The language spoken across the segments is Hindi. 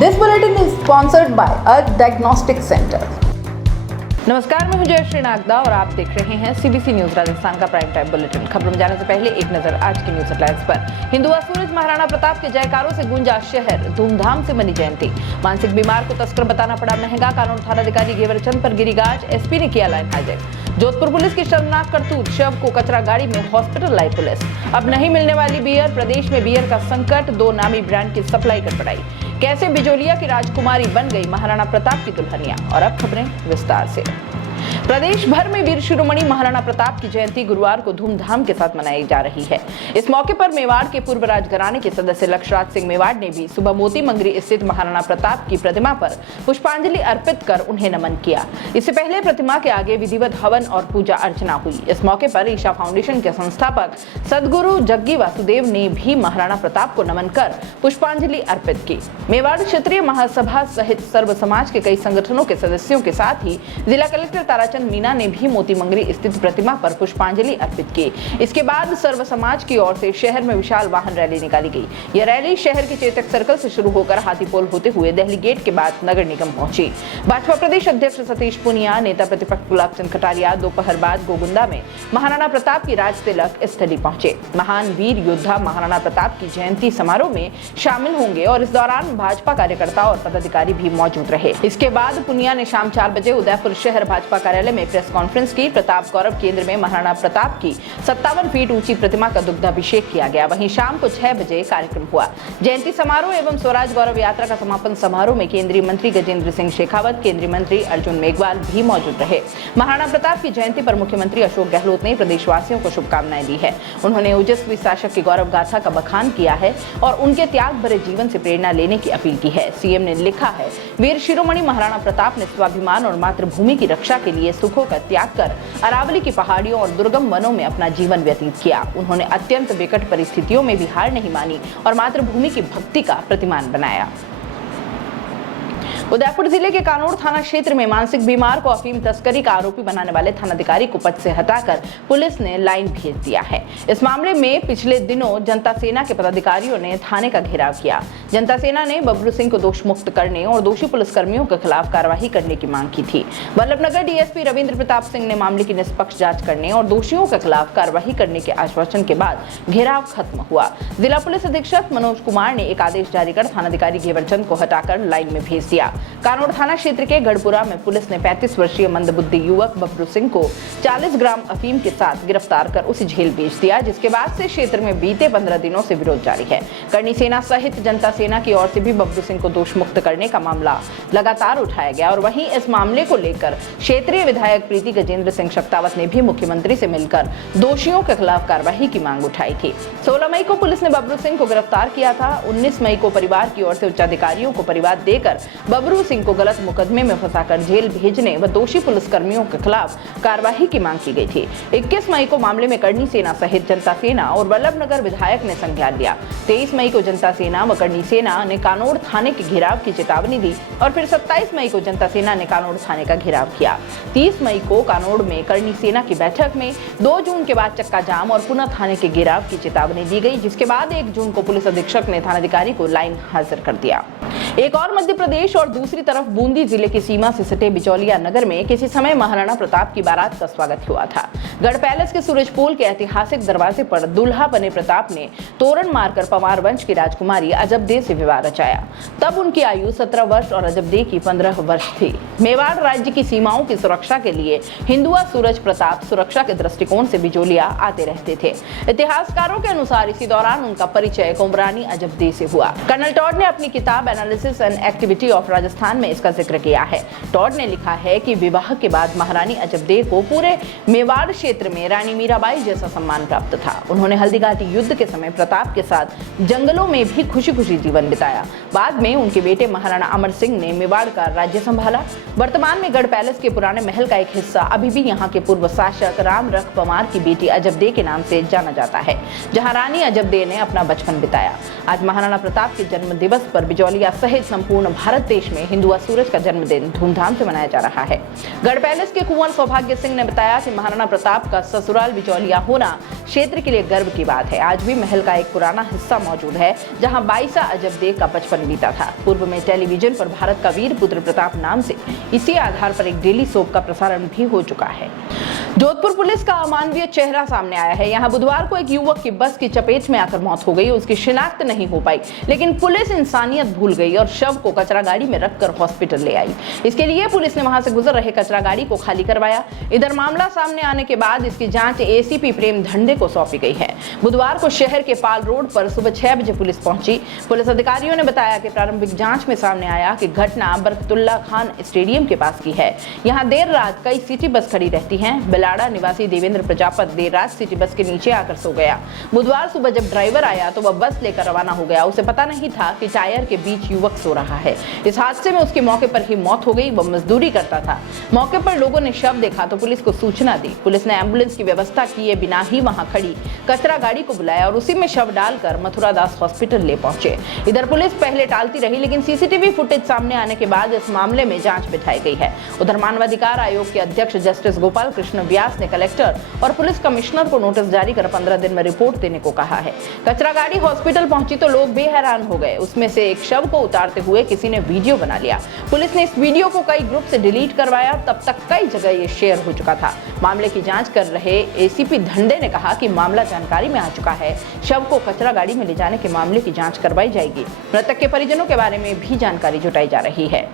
This bulletin is sponsored by a diagnostic center. नमस्कार, मैं हूं जयश्री नागदा और आप देख रहे हैं सीबीसी न्यूज राजस्थान का प्राइम टाइम बुलेटिन। खबरों में जाने से पहले एक नजर आज की न्यूज हेडलाइंस पर। हिंदुआ सूरज महाराणा प्रताप के जयकारों से गूंजा शहर, धूमधाम से मनी जयंती। मानसिक बीमार को तस्कर बताना पड़ा महंगा, कानून थानाधिकारी घेवरचंद पर गिरी गाज, एसपी ने किया लाइन हाईजैक। जोधपुर पुलिस की शर्मनाक करतूत, शव को कचरा गाड़ी में हॉस्पिटल लाई पुलिस। अब नहीं मिलने वाली बियर, प्रदेश में बियर का संकट, 2 नामी ब्रांड की सप्लाई कर पड़ाई। कैसे बिजोलिया की राजकुमारी बन गई महाराणा प्रताप की दुल्हनिया। और अब खबरें विस्तार से। प्रदेश भर में वीर शिरोमणि महाराणा प्रताप की जयंती गुरुवार को धूमधाम के साथ मनाई जा रही है। इस मौके पर मेवाड़ के पूर्व राजघराने के सदस्य लक्षराज सिंह मेवाड़ ने भी सुबह मोती मंगरी स्थित महाराणा प्रताप की प्रतिमा पर पुष्पांजलि अर्पित कर उन्हें नमन किया। इससे पहले प्रतिमा के आगे विधिवत हवन और पूजा अर्चना हुई। इस मौके पर ईशा फाउंडेशन के संस्थापक सदगुरु जग्गी वासुदेव ने भी महाराणा प्रताप को नमन कर पुष्पांजलि अर्पित की। मेवाड़ क्षेत्रीय महासभा सहित सर्व समाज के कई संगठनों के सदस्यों के साथ ही जिला कलेक्टर ताराचंद मीना ने भी मोती मंगरी स्थित प्रतिमा पर पुष्पांजलि अर्पित की। इसके बाद सर्व समाज की ओर से शहर में विशाल वाहन रैली निकाली गई। यह रैली शहर के चेतक सर्कल से शुरू होकर हाथीपोल होते हुए दिल्ली गेट के बाद नगर निगम पहुंची। भाजपा प्रदेश अध्यक्ष सतीश पूनिया, नेता प्रतिपक्ष गुलाब चंद कटारिया दोपहर बाद गोगुंदा में महाराणा प्रताप की राज तिलक स्थली पहुंचे। महान वीर योद्धा महाराणा प्रताप की जयंती समारोह में शामिल होंगे और इस दौरान भाजपा कार्यकर्ता और पदाधिकारी भी मौजूद रहे। इसके बाद पूनिया ने शाम 4 बजे उदयपुर शहर भाजपा कार्यालय में प्रेस कॉन्फ्रेंस की। प्रताप गौरव केंद्र में महाराणा प्रताप की 57 फीट ऊंची प्रतिमा का दुग्धाभिषेक किया गया। वहीं शाम को 6 बजे कार्यक्रम हुआ। जयंती समारोह एवं स्वराज गौरव यात्रा का समापन समारोह में केंद्रीय मंत्री गजेंद्र सिंह शेखावत, केंद्रीय मंत्री अर्जुन मेघवाल भी मौजूद रहे। महाराणा प्रताप की जयंती पर मुख्यमंत्री अशोक गहलोत ने प्रदेशवासियों को शुभकामनाएं दी है। उन्होंने ओजस्वी शासक की गौरव गाथा का बखान किया है और उनके त्याग भरे जीवन से प्रेरणा लेने की अपील की है। सीएम ने लिखा है, वीर शिरोमणि महाराणा प्रताप ने स्वाभिमान और मातृभूमि की रक्षा के लिए सुखों का त्याग कर अरावली की पहाड़ियों और दुर्गम वनों में अपना जीवन व्यतीत किया। उन्होंने अत्यंत विकट परिस्थितियों में भी हार नहीं मानी और मातृभूमि की भक्ति का प्रतिमान बनाया। उदयपुर जिले के कानोड़ थाना क्षेत्र में मानसिक बीमार को अफीम तस्करी का आरोपी बनाने वाले थानाधिकारी को पद से हटाकर पुलिस ने लाइन भेज दिया है। इस मामले में पिछले दिनों जनता सेना के पदाधिकारियों ने थाने का घेराव किया। जनता सेना ने बबलू सिंह को दोष मुक्त करने और दोषी पुलिसकर्मियों के खिलाफ कार्रवाई करने की मांग की थी। वल्लभनगर डीएसपी रविंद्र प्रताप सिंह ने मामले की निष्पक्ष जांच करने और दोषियों के खिलाफ कार्रवाई करने के आश्वासन के बाद घेराव खत्म हुआ। जिला पुलिस अधीक्षक मनोज कुमार ने एक आदेश जारी कर थानाधिकारी घेवरचंद को हटाकर लाइन में भेज दिया। कानोड़ थाना क्षेत्र के गढ़पुरा में पुलिस ने 35 वर्षीय मंदबुद्धि युवक बबलू सिंह को 40 ग्राम अफीम के साथ गिरफ्तार कर उसे जेल भेज दिया, जिसके बाद से क्षेत्र में बीते 15 दिनों से विरोध जारी है। करनी सेना सहित जनता सेना की ओर से भी बबलू सिंह को दोष मुक्त करने का मामला लगातार उठाया गया और वहीं इस मामले को लेकर क्षेत्रीय विधायक प्रीति गजेंद्र सिंह शेखावत ने भी मुख्यमंत्री से मिलकर दोषियों के खिलाफ कार्रवाई की मांग उठाई थी। 16 मई को पुलिस ने बबलू सिंह को गिरफ्तार किया था। 19 मई को परिवार की ओर से उच्चाधिकारियों को परिवाद देकर बबलू सिंह को गलत मुकदमे में फंसाकर जेल भेजने व दोषी पुलिसकर्मियों के खिलाफ कार्रवाई की मांग की गई थी। 21 मई को मामले में करनी सेना सहित जनता सेना और वल्लभनगर विधायक ने संज्ञान लिया। 23 मई को जनता सेना व करनी सेना ने कानोड़ थाने के घेराव की चेतावनी दी और फिर 27 मई को जनता सेना ने कानोड़ थाने का घेराव किया। 30 मई को कानोड़ में करनी सेना की बैठक में 2 जून के बाद चक्का जाम और पुनः थाने के घेराव की चेतावनी दी गई, जिसके बाद 1 जून को पुलिस अधीक्षक ने थानाधिकारी को लाइन हाजिर कर दिया। एक और मध्य प्रदेश और दूसरी तरफ बूंदी जिले की सीमा से सटे बिचौलिया नगर में किसी समय महाराणा प्रताप की बारात का स्वागत हुआ था। गढ़ पैलेस के सूरजपोल के ऐतिहासिक दरवाजे पर दूल्हा बने प्रताप ने तोरण मारकर पवार वंश की राजकुमारी अजबदे से विवाह रचाया। तब उनकी आयु 17 वर्ष और अजबदे की 15 वर्ष थी। मेवाड़ राज्य की सीमाओं की सुरक्षा के लिए हिंदुआ सूरज प्रताप सुरक्षा के दृष्टिकोण से बिचौलिया आते रहते थे। इतिहासकारों के अनुसार इसी दौरान उनका परिचय कुमरानी अजबदे से हुआ। कर्नल टॉड ने अपनी किताब analysis and activity of Rajasthan में इसका जिक्र किया है। टॉड ने लिखा है कि विवाह के बाद महारानी अजबदे को पूरे मेवाड़ क्षेत्र में रानी मीराबाई जैसा सम्मान प्राप्त था। उन्होंने हल्दीघाटी युद्ध के समय प्रताप के साथ जंगलों में भी खुशी खुशी जीवन बिताया। बाद में उनके बेटे महाराणा अमर सिंह ने मेवाड़ का राज्य संभाला। वर्तमान में गढ़ पैलेस के पुराने महल का एक हिस्सा अभी भी यहाँ के पूर्व शासक राम रख पवार की बेटी अजबदे के नाम से जाना जाता है, जहाँ रानी अजबदे ने अपना बचपन बिताया। आज महाराणा प्रताप के जन्म दिवस पर बिचौलिया सहित सहित संपूर्ण भारत देश में हिंदुआ सूरज का जन्मदिन धूमधाम से मनाया जा रहा है। गढ़ पैलेस के कुंवर सौभाग्य सिंह ने बताया कि महाराणा प्रताप का ससुराल बिचौलिया होना क्षेत्र के लिए गर्व की बात है। आज भी महल का एक पुराना हिस्सा मौजूद है जहां बाईसा अजबदेव का बचपन बीता था। पूर्व में टेलीविजन पर भारत का वीर पुत्र प्रताप नाम से इसी आधार पर एक डेली सोप का प्रसारण भी हो चुका है। जोधपुर पुलिस का अमानवीय चेहरा सामने आया है। यहाँ बुधवार को एक युवक की बस की चपेट में आकर मौत हो गई। उसकी शिनाख्त नहीं हो पाई, लेकिन पुलिस इंसानियत भूल गई और शव को कचरा गाड़ी में रखकर हॉस्पिटल ले आई। इसके लिए पुलिस ने वहां से गुजर रहे कचरा गाड़ी को खाली करवाया। इधर मामला सामने आने के बाद इसकी जांच एसीपी प्रेम धंडे को सौंपी गई है। बुधवार को शहर के पाल रोड पर सुबह 6 बजे पुलिस पहुंची। पुलिस अधिकारियों ने बताया कि प्रारंभिक जांच में सामने आया कि घटना बरकतुल्ला खान स्टेडियम के पास की है। यहाँ देर रात कई सिटी बस खड़ी रहती है। बिलाड़ा निवासी देवेंद्र प्रजापत देर रात सिटी बस के नीचे आकर सो गया। बुधवार सुबह जब ड्राइवर आया तो वह बस लेकर रवाना हो गया। उसे पता नहीं था कि टायर के बीच युवक सो रहा है। इस हादसे में उसकी मौके पर ही मौत हो गई। वह मजदूरी करता था। मौके पर लोगों ने शव देखा तो पुलिस को सूचना दी। पुलिस ने एम्बुलेंस की व्यवस्था किए बिना ही वहां खड़ी कचरा गाड़ी को बुलाया और उसी में शव डालकर मथुरा दास हॉस्पिटल ले पहुंचे। इधर पुलिस पहले टालती रही, लेकिन सीसीटीवी फुटेज सामने आने के बाद इस मामले में जांच बिठाई गई है। उधर मानवाधिकार आयोग के अध्यक्ष जस्टिस गोपाल कृष्ण व्यास ने कलेक्टर और पुलिस कमिश्नर को नोटिस जारी कर 15 दिन में रिपोर्ट देने को कहा है। कचरा गाड़ी हॉस्पिटल पहुंची तो लोग बेहरान हो गए। उसमें से एक शव को उतारते हुए किसी ने वीडियो बना लिया। पुलिस ने इस वीडियो को कई ग्रुप से डिलीट करवाया। तब तक कई जगह ये शेयर हो चुका था। मामले की जांच कर रहे एसीपी धंडे ने कहा कि मामला जानकारी में आ चुका है। शव को कचरा गाड़ी में ले जाने के मामले की जांच करवाई जाएगी। मृतक के परिजनों के बारे में भी जानकारी जुटाई जा रही है।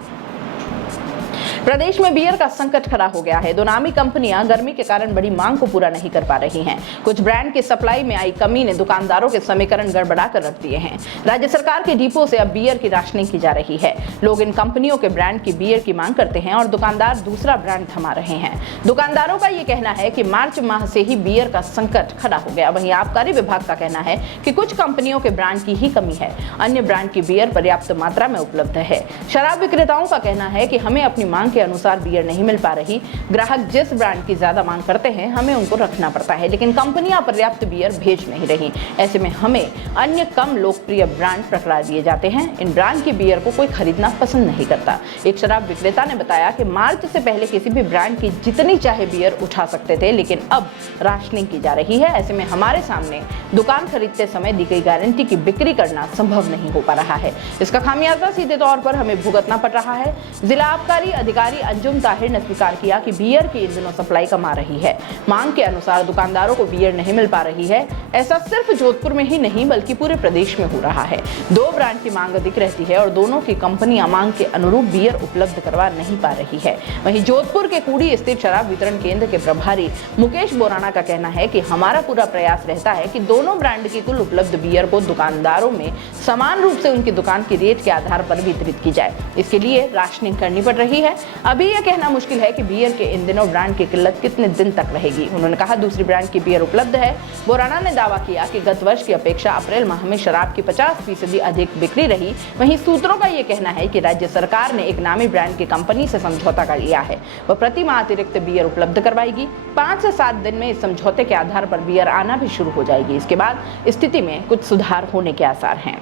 प्रदेश में बियर का संकट खड़ा हो गया है। दो नामी कंपनियां गर्मी के कारण बड़ी मांग को पूरा नहीं कर पा रही हैं। कुछ ब्रांड की सप्लाई में आई कमी ने दुकानदारों के समीकरण गड़बड़ा कर रख दिए हैं। राज्य सरकार के डिपो से अब बियर की राशनिंग की जा रही है। लोग इन कंपनियों के ब्रांड की बियर की मांग करते हैं और दुकानदार दूसरा ब्रांड थमा रहे हैं। दुकानदारों का ये कहना है कि मार्च माह से ही बियर का संकट खड़ा हो गया। वहीं आबकारी विभाग का कहना है कि कुछ कंपनियों के ब्रांड की ही कमी है। अन्य ब्रांड की बियर पर्याप्त मात्रा में उपलब्ध है। शराब विक्रेताओं का कहना है कि हमें अपनी मांग के अनुसार बियर नहीं मिल पा रही। ग्राहक जिस ब्रांड की ज्यादा मांग करते हैं हमें उनको रखना पड़ता है, लेकिन कंपनियां पर्याप्त बियर भेज नहीं रही। ऐसे में हमें अन्य कम लोकप्रिय ब्रांड पकड़ा दिए जाते हैं। इन ब्रांड की बियर को कोई खरीदना पसंद नहीं करता। एक शराब विक्रेता ने बताया कि मार्च से पहले किसी भी ब्रांड की जितनी चाहे बियर उठा सकते थे, लेकिन अब राशनिंग की जा रही है। ऐसे में हमारे सामने दुकान खरीदते समय दी गई गारंटी की बिक्री करना संभव नहीं हो पा रहा है। इसका खामियाजा सीधे तौर पर हमें भुगतना पड़ रहा है। जिला आबकारी अधिकारी अंजुम ताहिर ने स्वीकार किया कि बियर की इन दिनों सप्लाई कम आ रही है। मांग के अनुसार दुकानदारों को बियर नहीं मिल पा रही है। ऐसा सिर्फ जोधपुर में ही नहीं बल्कि पूरे प्रदेश में हो रहा है। दो ब्रांड की मांग अधिक रहती है और दोनों की कंपनियां मांग के अनुरूप बियर उपलब्ध करवा नहीं पा रही है। वहीं जोधपुर के कूड़ी स्थित शराब वितरण केंद्र के प्रभारी मुकेश बोराना का कहना है कि हमारा पूरा प्रयास रहता है कि दोनों ब्रांड की कुल उपलब्ध बियर को दुकानदारों में समान रूप से उनकी दुकान की रेट के आधार पर वितरित की जाए। इसके लिए राशनिंग करनी पड़ रही है। अभी यह कहना मुश्किल है कि बियर के इन दिनों ब्रांड की किल्लत कितने दिन तक रहेगी। उन्होंने कहा दूसरी ब्रांड की बियर उपलब्ध है। बोराना ने दावा किया कि गत वर्ष की अपेक्षा अप्रैल माह में शराब की 50% अधिक बिक्री रही। वहीं सूत्रों का यह कहना है कि राज्य सरकार ने एक नामी ब्रांड की कंपनी से समझौता कर लिया है। वह प्रति माह अतिरिक्त बियर उपलब्ध करवाएगी। 5 से 7 दिन में इस समझौते के आधार पर बियर आना भी शुरू हो जाएगी। इसके बाद स्थिति में कुछ सुधार होने के आसार हैं।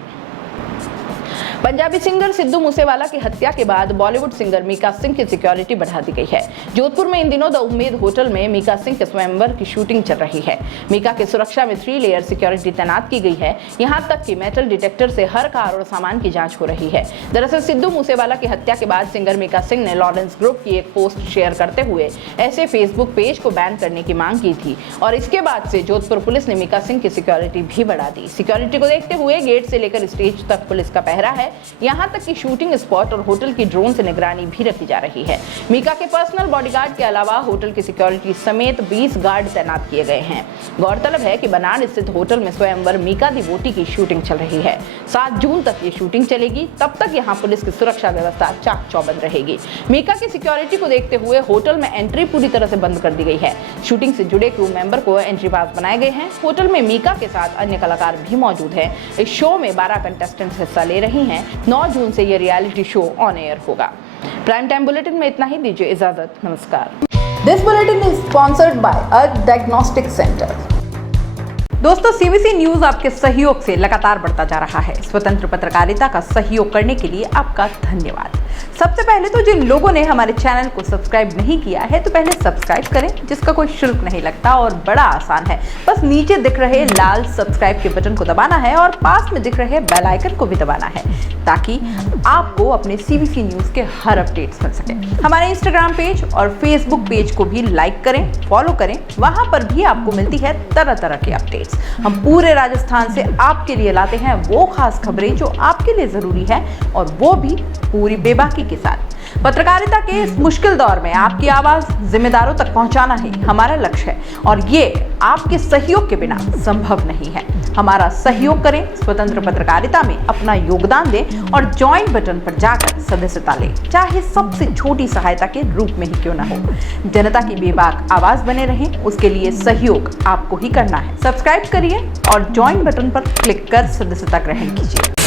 पंजाबी सिंगर सिद्धू मूसेवाला की हत्या के बाद बॉलीवुड सिंगर मीका सिंह की सिक्योरिटी बढ़ा दी गई है। जोधपुर में इन दिनों द उम्मीद होटल में मीका सिंह के स्वयंवर की शूटिंग चल रही है। मीका की सुरक्षा में 3 लेयर सिक्योरिटी तैनात की गई है। यहां तक कि मेटल डिटेक्टर से हर कार और सामान की जांच हो रही है। दरअसल सिद्धू मूसेवाला की हत्या के बाद सिंगर मीका सिंह ने लॉरेंस ग्रुप की एक पोस्ट शेयर करते हुए ऐसे फेसबुक पेज को बैन करने की मांग की थी और इसके बाद से जोधपुर पुलिस ने मीका सिंह की सिक्योरिटी भी बढ़ा दी। सिक्योरिटी को देखते हुए गेट से लेकर स्टेज तक पुलिस का पहरा है। यहां तक कि शूटिंग स्पॉट और होटल की ड्रोन से निगरानी भी रखी जा रही है। मीका के पर्सनल बॉडीगार्ड के अलावा होटल की सिक्योरिटी समेत 20 गार्ड तैनात किए गए हैं। गौरतलब है कि बनाड़ स्थित होटल में स्वयंवर मीका दी वोटी की शूटिंग चल रही है। 7 जून तक ये शूटिंग चलेगी। तब तक यहां पुलिस की सुरक्षा व्यवस्था चाक चौबंद रहेगी। मीका की सिक्योरिटी को देखते हुए होटल में एंट्री पूरी तरह से बंद कर दी गई है। शूटिंग से जुड़े क्रू मेंबर को एंट्री पास बनाए गए हैं। होटल में मीका के साथ अन्य कलाकार भी मौजूद हैं। इस शो में 12 कंटेस्टेंट्स हिस्सा ले रही हैं। 9 जून से ये रियलिटी शो ऑन एयर होगा। प्राइम टाइम बुलेटिन में इतना ही। दीजिए इजाजत। नमस्कार। This bulletin is sponsored by Earth Diagnostic Center. दोस्तों, सीबीसी न्यूज आपके सहयोग से लगातार बढ़ता जा रहा है। स्वतंत्र पत्रकारिता का सहयोग करने के लिए आपका धन्यवाद। सबसे पहले तो जिन लोगों ने हमारे चैनल को सब्सक्राइब नहीं किया है, तो पहले सब्सक्राइब करें, जिसका कोई शुल्क नहीं लगता और बड़ा आसान है। बस नीचे दिख रहे लाल सब्सक्राइब के बटन को दबाना है और पास में दिख रहे बेल आइकन को भी दबाना है, ताकि आपको अपने सीबीसी न्यूज के हर अपडेट्स मिल सके। हमारे इंस्टाग्राम पेज और फेसबुक पेज को भी लाइक करें, फॉलो करें, वहां पर भी आपको मिलती है तरह तरह के अपडेट्स। हम पूरे राजस्थान से आपके लिए लाते हैं वो खास खबरें जो आपके लिए जरूरी है, और वो भी पूरी बेबाकी के साथ। पत्रकारिता के इस मुश्किल दौर में आपकी आवाज जिम्मेदारों तक पहुंचाना ही हमारा लक्ष्य है, और ये आपके सहयोग के बिना संभव नहीं है। हमारा सहयोग करें, स्वतंत्र पत्रकारिता में अपना योगदान दें और ज्वाइन बटन पर जाकर सदस्यता लें, चाहे सबसे छोटी सहायता के रूप में ही क्यों ना हो। जनता की बेबाक आवाज बने रहें, उसके लिए सहयोग आपको ही करना है। सब्सक्राइब करिए और ज्वाइन बटन पर क्लिक कर सदस्यता ग्रहण कीजिए।